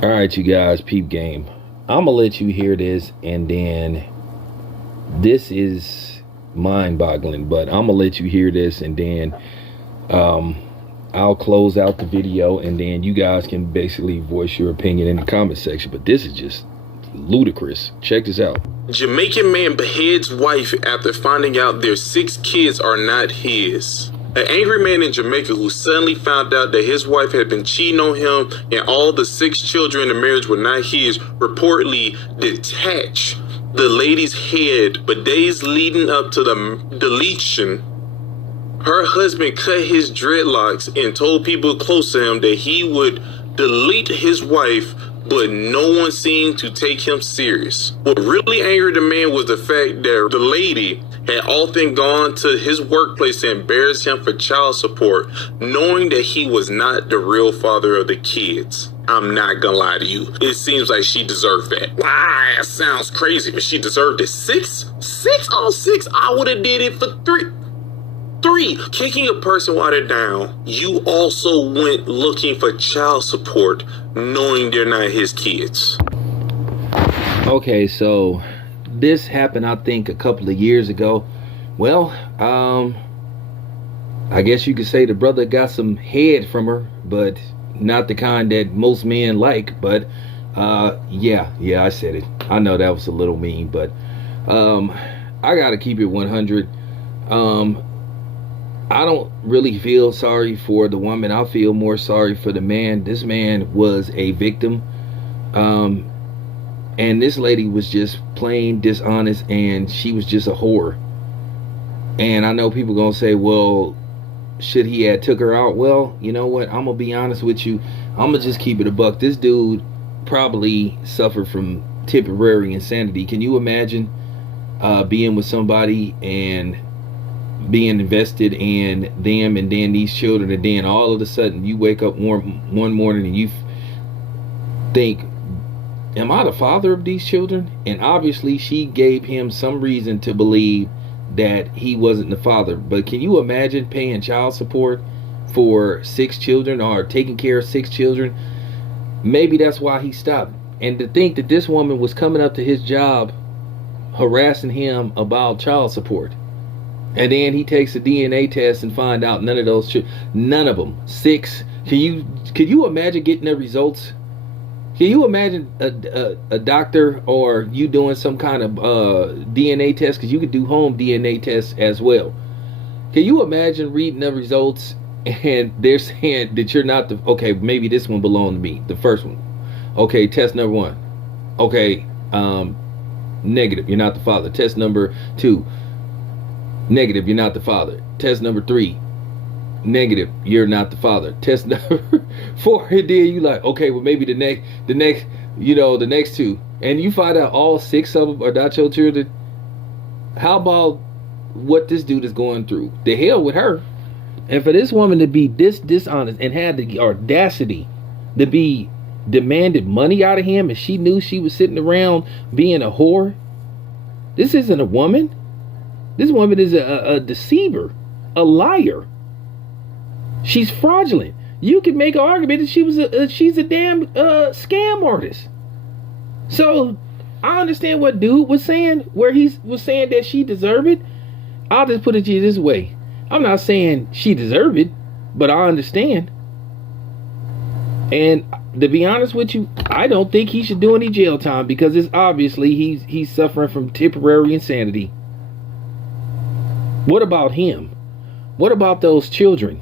All right, you guys, peep game. I'm gonna let you hear this, and then this is mind-boggling. But I'm gonna let you hear this, and then um, I'll close out the video, and then you guys can basically voice your opinion in the comment section. But this is just ludicrous. Check this out. Jamaican man beheads wife after finding out their 6 kids are not his. An angry man in Jamaica who suddenly found out that his wife had been cheating on him and all the 6 children in the marriage were not his reportedly detached the lady's head. But days leading up to the deletion, her husband cut his dreadlocks and told people close to him that he would delete his wife, but no one seemed to take him serious. What really angered the man was the fact that the lady had often gone to his workplace to embarrass him for child support, knowing that he was not the real father of the kids. I'm not gonna lie to you, it seems like she deserved that. That sounds crazy, but she deserved it. 6? 6? All 6? I would have did it for 3. 3, kicking a person while they're down. You also went looking for child support, knowing they're not his kids. Okay, so this happened, I think, a couple of years ago. Well, I guess you could say the brother got some head from her, but not the kind that most men like. But yeah, I said it. I know that was a little mean, but I gotta keep it 100. I don't really feel sorry for the woman. I feel more sorry for the man. This man was a victim. And this lady was just plain dishonest, and she was just a whore. And I know people gonna say, well, should he have took her out? Well, you know what? I'm gonna be honest with you. I'm gonna just keep it a buck. This dude probably suffered from temporary insanity. Can you imagine being with somebody and being invested in them and then these children, and then all of a sudden you wake up one morning and you think, am I the father of these children? And obviously she gave him some reason to believe that he wasn't the father. But can you imagine paying child support for 6 children or taking care of 6 children? Maybe that's why he stopped. And to think that this woman was coming up to his job harassing him about child support, and then he takes a DNA test and find out none of those none of them 6. Can you imagine getting the results? Can you imagine a doctor or you doing some kind of DNA test? Because you could do home DNA tests as well. Can you imagine reading the results and they're saying that you're not the, okay, maybe this one belonged to me, the first one. Okay, test number 1. Okay, negative, you're not the father. Test number 2, negative, you're not the father. Test number 3, negative, you're not the father. Test number 4, and then you like, okay, well maybe the next, you know, the next 2, and you find out all 6 of them are not your children. How about what this dude is going through? The hell with her. And for this woman to be this dishonest and had the audacity to be demanded money out of him, and she knew she was sitting around being a whore. This isn't a woman. This woman is a deceiver, a liar. She's fraudulent. You can make an argument that she's a damn scam artist. So I understand what dude was saying, where he was saying that she deserved it. I'll just put it to you this way. I'm not saying she deserved it, but I understand. And to be honest with you, I don't think he should do any jail time, because it's obviously he's suffering from temporary insanity. What about him? What about those children?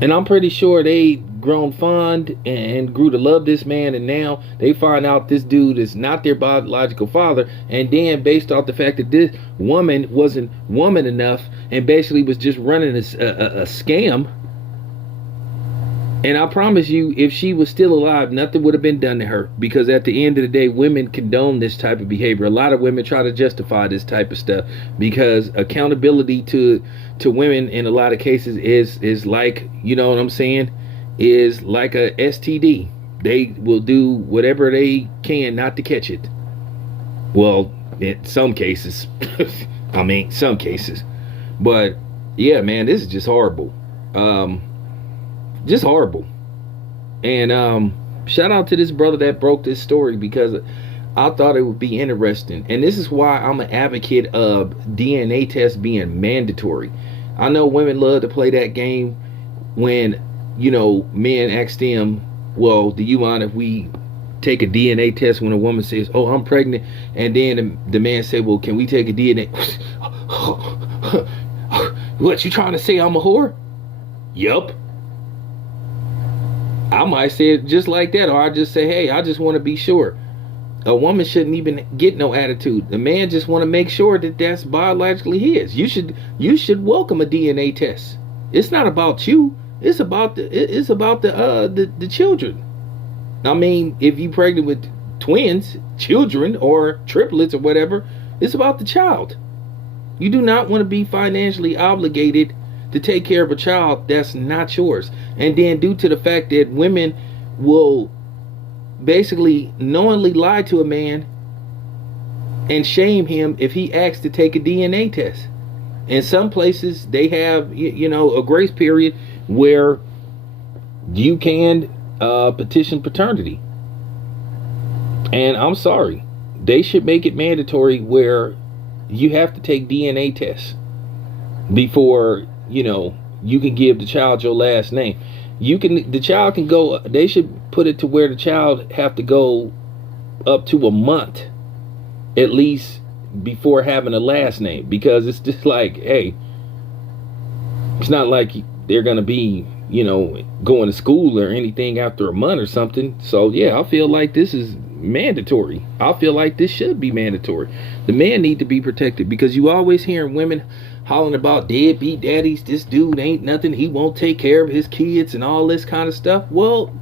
And I'm pretty sure they grown fond and grew to love this man, and now they find out this dude is not their biological father. And then based off the fact that this woman wasn't woman enough and basically was just running a scam. And I promise you, if she was still alive, nothing would have been done to her, because at the end of the day, women condone this type of behavior. A lot of women try to justify this type of stuff, because accountability to women in a lot of cases is like, you know what I'm saying, is like a STD. They will do whatever they can not to catch it. Well, in some cases. I mean, some cases. But yeah, man, this is just horrible. Just horrible. And shout out to this brother that broke this story, because I thought it would be interesting. And this is why I'm an advocate of DNA tests being mandatory. I know women love to play that game when, men ask them, well, do you mind if we take a DNA test when a woman says, oh, I'm pregnant? And then the man said, well, can we take a DNA? What, you trying to say I'm a whore? Yup. I might say it just like that, or I just say, hey, I just want to be sure. A woman shouldn't even get no attitude. The man just want to make sure that that's biologically his. You should welcome a DNA test. It's not about you. It's about the children. I mean, if you pregnant with twins, children, or triplets or whatever, it's about the child. You do not want to be financially obligated to take care of a child that's not yours. And then due to the fact that women will basically knowingly lie to a man and shame him if he asks to take a DNA test. In some places they have a grace period where you can petition paternity. And I'm sorry, they should make it mandatory where you have to take DNA tests before you can give the child your last name. The child can go, they should put it to where the child have to go up to a month at least before having a last name, because it's just like, hey, it's not like they're gonna be going to school or anything after a month or something. So yeah, I feel like this is mandatory. I feel like this should be mandatory. The man need to be protected, because you always hearing women hollering about deadbeat daddies. This dude ain't nothing. He won't take care of his kids and all this kind of stuff. Well,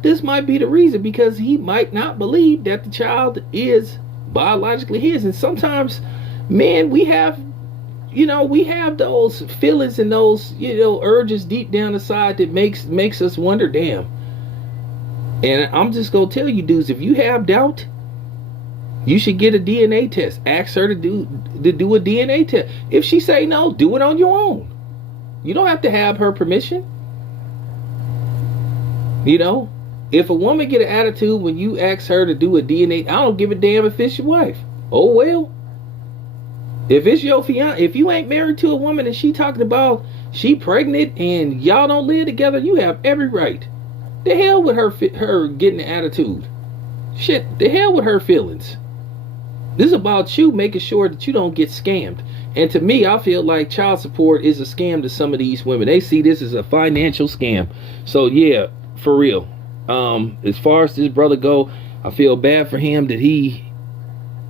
this might be the reason, because he might not believe that the child is biologically his. And sometimes, man, we have those feelings and those, urges deep down inside that makes us wonder, damn. And I'm just gonna tell you dudes, if you have doubt, you should get a DNA test. Ask her to do a DNA test. If she say no, do it on your own. You don't have to have her permission. If a woman get an attitude when you ask her to do a DNA, I don't give a damn if it's your wife. Oh well. If it's your fiance, if you ain't married to a woman and she talking about she pregnant and y'all don't live together, you have every right. The hell with her getting an attitude. Shit, the hell with her feelings. This is about you making sure that you don't get scammed. And to me, I feel like child support is a scam to some of these women. They see this as a financial scam. So yeah, for real. As far as this brother go, I feel bad for him that he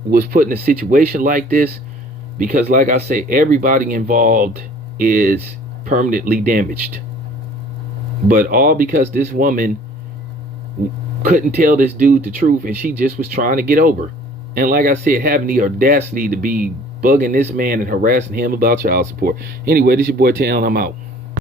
was put in a situation like this, because like I say, everybody involved is permanently damaged. But all because this woman couldn't tell this dude the truth, and she just was trying to get over. And like I said, having the audacity to be bugging this man and harassing him about child support. Anyway, this your boy Town. I'm out.